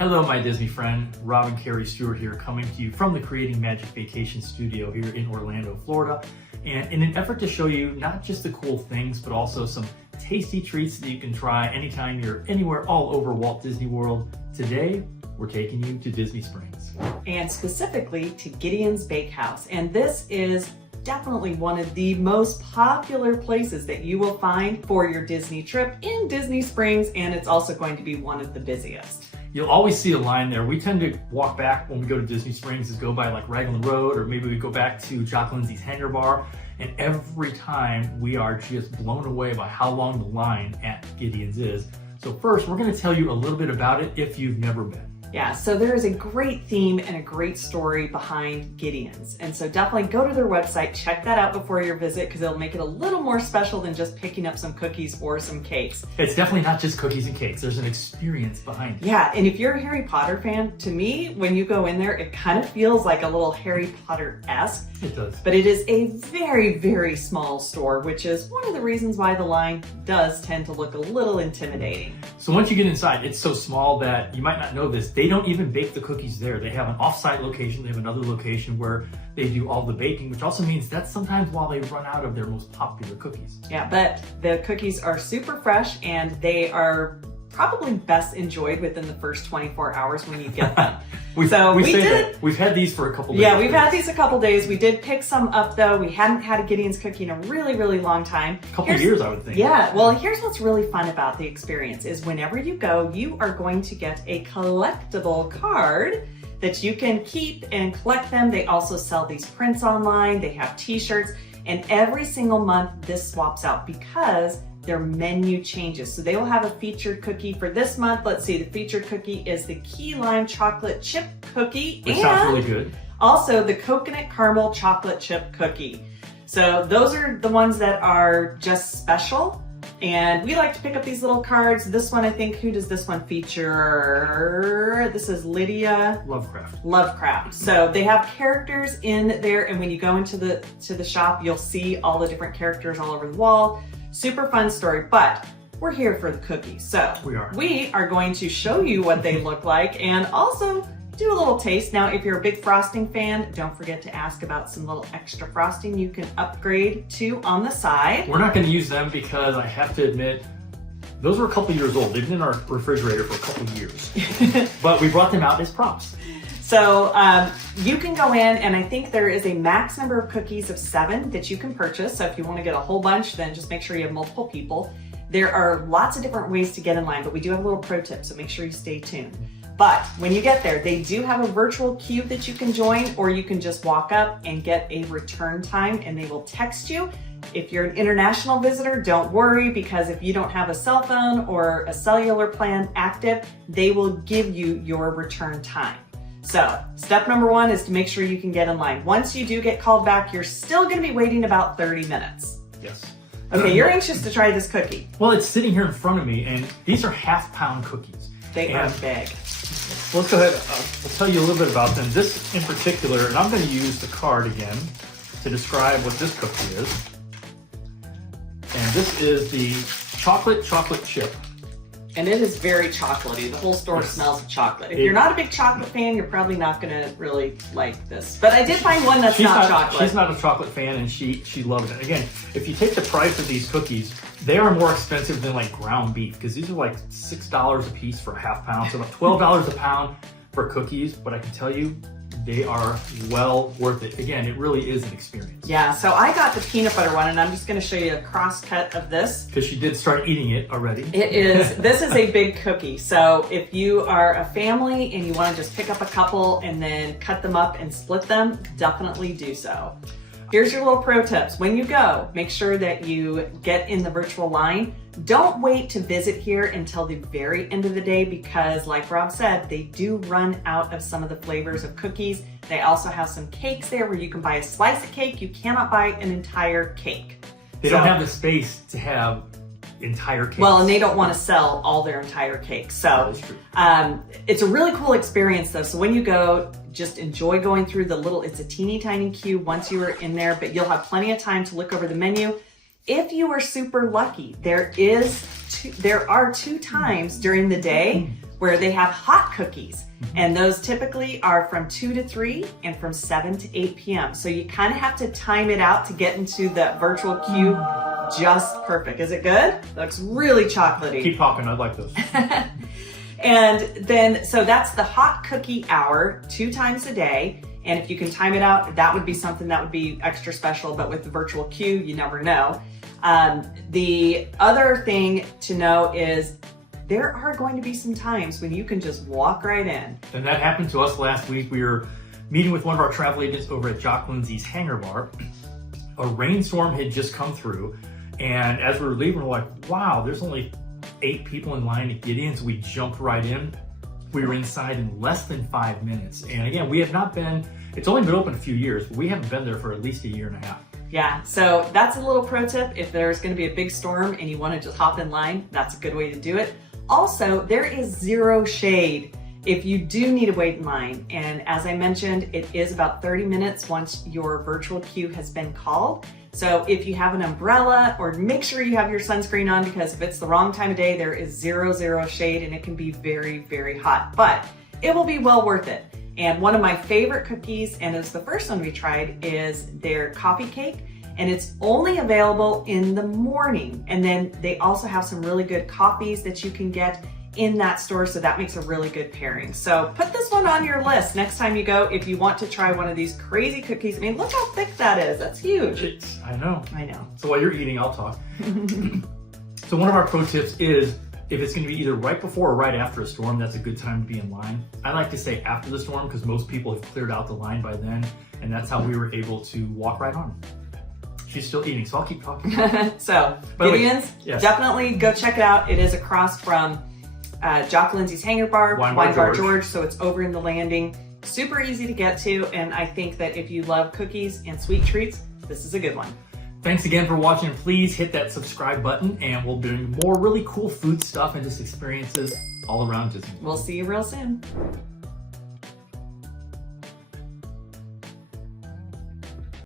Hello, my Disney friend. Rob and Kerri Stewart here, coming to you from the Creating Magic Vacation Studio here in Orlando, Florida. And in an effort to show you not just the cool things, but also some tasty treats that you can try anytime you're anywhere all over Walt Disney World, today we're taking you to Disney Springs. And specifically to Gideons Bakehouse. And this is definitely one of the most popular places that you will find for your Disney trip in Disney Springs, and it's also going to be one of the busiest. You'll always see a line there. We tend to walk back when we go to Disney Springs, is go by like Raglan Road, or maybe we go back to Jock Lindsay's Hangar Bar, and every time we are just blown away by how long the line at Gideon's is. So first, we're gonna tell you a little bit about it if you've never been. Yeah, so there is a great theme and a great story behind Gideon's. And so definitely go to their website, check that out before your visit, because it'll make it a little more special than just picking up some cookies or some cakes. It's definitely not just cookies and cakes. There's an experience behind it. Yeah, and if you're a Harry Potter fan, to me, when you go in there, it kind of feels like a little Harry Potter-esque. It does. But it is a very, very small store, which is one of the reasons why the line does tend to look a little intimidating. So once you get inside, it's so small that you might not know this. They don't even bake the cookies there. They have an off-site location. They have another location where they do all the baking, which also means that's sometimes while they run out of their most popular cookies. Yeah, but the cookies are super fresh, and they are probably best enjoyed within the first 24 hours when you get them. We've had these for a couple days. Yeah, we've had these a couple days. We did pick some up though. We hadn't had a Gideon's cookie in a really, really long time. A couple years, I would think. Yeah, well, here's what's really fun about the experience is whenever you go, you are going to get a collectible card that you can keep and collect them. They also sell these prints online. They have t-shirts, and every single month this swaps out because their menu changes. So they will have a featured cookie for this month. Let's see, the featured cookie is the key lime chocolate chip cookie. Which sounds really good. Also the coconut caramel chocolate chip cookie. So those are the ones that are just special. And we like to pick up these little cards. This one, I think, who does this one feature? This is Lydia Lovecraft. So they have characters in there, and when you go into the shop, you'll see all the different characters all over the wall. Super fun story, but we're here for the cookies. So we are going to show you what they look like and also do a little taste. Now, if you're a big frosting fan, don't forget to ask about some little extra frosting you can upgrade to on the side. We're not going to use them because I have to admit, those were a couple years old. They've been in our refrigerator for a couple years, but we brought them out as props. So you can go in, and I think there is a max number of cookies of 7 that you can purchase. So if you want to get a whole bunch, then just make sure you have multiple people. There are lots of different ways to get in line, but we do have a little pro tip, so make sure you stay tuned. But when you get there, they do have a virtual queue that you can join, or you can just walk up and get a return time, and they will text you. If you're an international visitor, don't worry, because if you don't have a cell phone or a cellular plan active, they will give you your return time. So step number 1 is to make sure you can get in line. Once you do get called back, you're still going to be waiting about 30 minutes. Yes. Okay, you're anxious to try this cookie. Well, it's sitting here in front of me, and these are half-pound cookies. They are big. Let's go ahead. I'll tell you a little bit about them. This in particular, and I'm going to use the card again to describe what this cookie is. And this is the chocolate chip. And it is very chocolatey. The whole store smells of chocolate. If you're not a big chocolate fan, you're probably not going to really like this. But I did find one that's not chocolate. She's not a chocolate fan, and she loved it. Again, if you take the price of these cookies, they are more expensive than like ground beef, because these are like $6 a piece for a half pound, so about $12 a pound for cookies. But I can tell you, they are well worth it. Again, it really is an experience. Yeah, so I got the peanut butter one, and I'm just going to show you a cross cut of this. Because she did start eating it already. This is a big cookie. So if you are a family and you want to just pick up a couple and then cut them up and split them, definitely do so. Here's your little pro tips. When you go, make sure that you get in the virtual line. Don't wait to visit here until the very end of the day, because like Rob said, they do run out of some of the flavors of cookies. They also have some cakes there where you can buy a slice of cake. You cannot buy an entire cake. They don't have the space to have entire cakes. Well, and they don't want to sell all their entire cakes. So it's a really cool experience though. So when you go, just enjoy going through it's a teeny tiny queue once you are in there, but you'll have plenty of time to look over the menu. If you are super lucky, there are 2 times during the day where they have hot cookies. And those typically are from 2 to 3 and from 7 to 8 p.m. So you kind of have to time it out to get into the virtual queue just perfect. Is it good? Looks really chocolatey. Keep talking, I like this. And then, so that's the hot cookie hour 2 times a day. And if you can time it out, that would be something that would be extra special, but with the virtual queue, you never know. The other thing to know is there are going to be some times when you can just walk right in. And that happened to us last week. We were meeting with one of our travel agents over at Jock Lindsay's Hangar Bar. A rainstorm had just come through, and as we were leaving, we're like, wow, there's only 8 people in line at Gideon's. We jumped right in. We were inside in less than 5 minutes. And again, we have not been, it's only been open a few years, but we haven't been there for at least a year and a half. Yeah, so that's a little pro tip. If there's going to be a big storm and you want to just hop in line, that's a good way to do it. Also, there is zero shade if you do need to wait in line. And as I mentioned, it is about 30 minutes once your virtual queue has been called. So if you have an umbrella, or make sure you have your sunscreen on, because if it's the wrong time of day, there is zero shade and it can be very, very hot, but it will be well worth it. And one of my favorite cookies, and it's the first one we tried, is their coffee cake. And it's only available in the morning. And then they also have some really good coffees that you can get in that store, so that makes a really good pairing. So put this one on your list next time you go if you want to try one of these crazy cookies. I mean, look how thick that is. That's huge. I know. I know. So while you're eating, I'll talk. So one of our pro tips is, if it's going to be either right before or right after a storm, that's a good time to be in line. I like to say after the storm, because most people have cleared out the line by then, and that's how we were able to walk right on. She's still eating, so I'll keep talking. So, Gideon's, definitely go check it out. It is across from Jock Lindsay's Hangar Bar, Wine Bar George, so it's over in the landing. Super easy to get to, and I think that if you love cookies and sweet treats, this is a good one. Thanks again for watching. Please hit that subscribe button, and we'll be doing more really cool food stuff and just experiences all around Disney. We'll see you real soon.